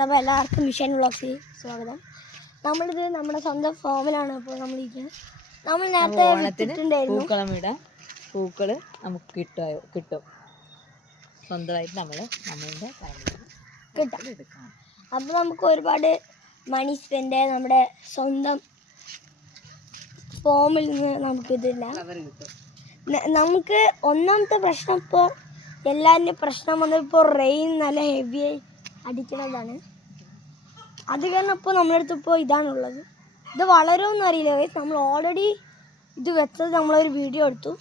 അപ്പോൾ എല്ലാവർക്കും മിഷൻ വ്ളോഗ്സിൽ സ്വാഗതം. നമ്മളിത് നമ്മുടെ സ്വന്തം ഫോമിലാണ് ഇപ്പോൾ നമ്മളിരിക്കുന്നത്. നമ്മൾ നേരത്തെ വിട്ടിട്ടുണ്ടായിരുന്നു. പൂക്കൾ നമുക്ക് കിട്ടും സ്വന്തമായിട്ട് നമ്മളുടെ കിട്ടും. അപ്പോൾ നമുക്ക് ഒരുപാട് മണി സ്പെൻഡ് നമ്മുടെ സ്വന്തം ഫോമിൽ നിന്ന് നമുക്കിതില്ല. നമുക്ക് ഒന്നാമത്തെ പ്രശ്നം ഇപ്പോൾ എല്ലാവരുടെയും പ്രശ്നം വന്നത് ഇപ്പോൾ റെയിൻ നല്ല ഹെവിയായി അടിക്കുന്നതാണ്. അത് കാരണം ഇപ്പോൾ നമ്മളടുത്ത് ഇപ്പോൾ ഇതാണുള്ളത്. ഇത് വളരുമെന്ന് അറിയില്ല. നമ്മൾ ഓൾറെഡി ഇത് വെച്ചത് നമ്മളൊരു വീഡിയോ എടുത്തു.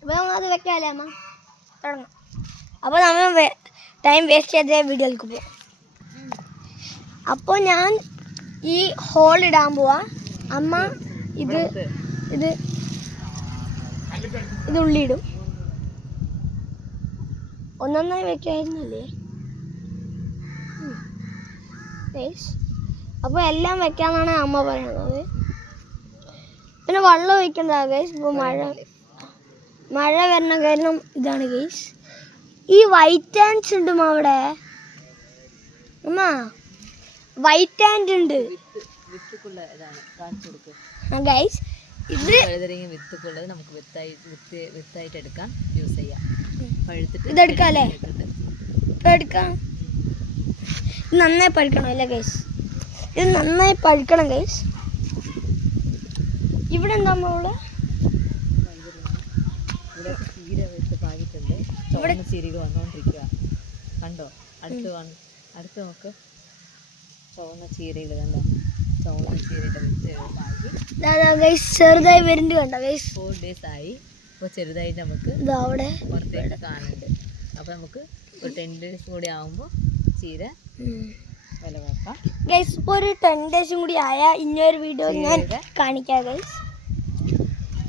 അപ്പോൾ നമ്മളത് വെക്കാമല്ലേ അമ്മ? തുടങ്ങാം. അപ്പോൾ നമ്മൾ ടൈം വേസ്റ്റ് ചെയ്ത വീഡിയോയിലേക്ക് പോകാം. അപ്പോൾ ഞാൻ ഈ ഹോൾ ഇടാൻ പോവാ. അമ്മ ഇത് ഇത് ഇത് ഉള്ളിയിടും. ഒന്നൊന്നായി വെക്കായിരുന്നല്ലേ? അപ്പോൾ എല്ലാം വെക്കാന്നാണ് അമ്മ പറയുന്നത്. പിന്നെ വെള്ളം ഒഴിക്കേണ്ടതാ ഗൈസ്. ഇപ്പോൾ മഴ വരണ കാരണം ഇതാണ് ഗൈസ്. ഈ വൈറ്റ് ആൻഡ്സ് ഉണ്ട് അവിടെ. അമ്മ വൈറ്റ് ആൻഡ് ഉണ്ട് ഗൈസ്. ഇത് വിത്തുള്ളത് നമുക്ക് വിത്തായിട്ട് എടുക്കാം, യൂസ് ചെയ്യാം. ഇതെടുക്കാം അല്ലേ? ഇപ്പം എടുക്കാം. ഇത് നന്നായി പഴുക്കണം അല്ലേ ഗൈസ്? ഇത് നന്നായി പഴുക്കണം ഗൈസ്. ഇവിടെ എന്താ ഇവിടെ ചീര വെച്ച് പാകിട്ടുണ്ട്. ഇവിടെ ചീരകൾ വന്നുകൊണ്ടിരിക്കുക കണ്ടോ? അടുത്ത് നോക്ക്. ചുവന്ന ചീരകൾ കണ്ടോ? ചുവന്ന ചീരയുടെ വിത്ത് പാകി ചെറുതായി വരുന്നുണ്ട് കണ്ടോ ഗൈസ്? 4 days ആയി. ഇപ്പോൾ ചെറുതായിട്ട് നമുക്ക് അവിടെ പുറത്തേക്ക് കാണുന്നുണ്ട്. അപ്പോൾ നമുക്ക് ഒരു 10 days കൂടി ആകുമ്പോൾ ചീര വില വെക്കാം ഗൈസ്. ഇപ്പോൾ ഒരു 10 days കൂടി ആയാൽ ഇനിയൊരു വീഡിയോ ഞാൻ കാണിക്കാം ഗൈസ്.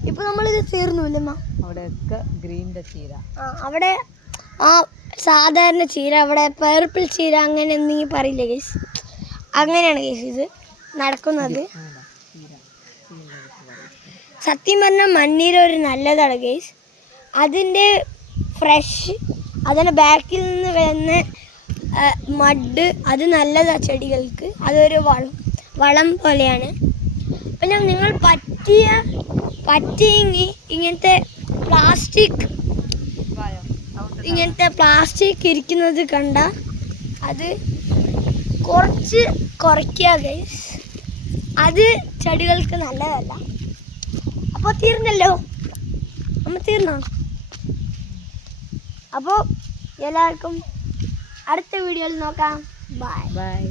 ഇപ്പോൾ നമ്മളിത് തീർന്നില്ലമ്മ. അവിടെയൊക്കെ ഗ്രീൻ്റെ ചീര, അവിടെ ആ സാധാരണ ചീര, അവിടെ പർപ്പിൾ ചീര അങ്ങനെ എന്തെങ്കിലും പറയില്ല ഗൈസ്. അങ്ങനെയാണ് ഗൈസ് ഇത് നടക്കുന്നത്. സത്യം പറഞ്ഞാൽ മണ്ണീര ഒരു നല്ലതാണ് ഗൈസ്. അതിൻ്റെ ഫ്രഷ്, അതിൻ്റെ ബാക്കിൽ നിന്ന് വരുന്ന മഡ് അത് നല്ലതാണ് ചെടികൾക്ക്. അതൊരു വളം പോലെയാണ്. പിന്നെ നിങ്ങൾ പറ്റിയെങ്കിൽ ഇങ്ങനത്തെ പ്ലാസ്റ്റിക് ഇരിക്കുന്നത് കണ്ട അത് കുറയ്ക്കുക ഗൈസ്. അത് ചെടികൾക്ക് നല്ലതല്ല. അപ്പോൾ തീർന്നല്ലോ, തീർന്നോ? അപ്പോൾ എല്ലാവർക്കും അടുത്ത വീഡിയോയിൽ നോക്കാം. ബൈ.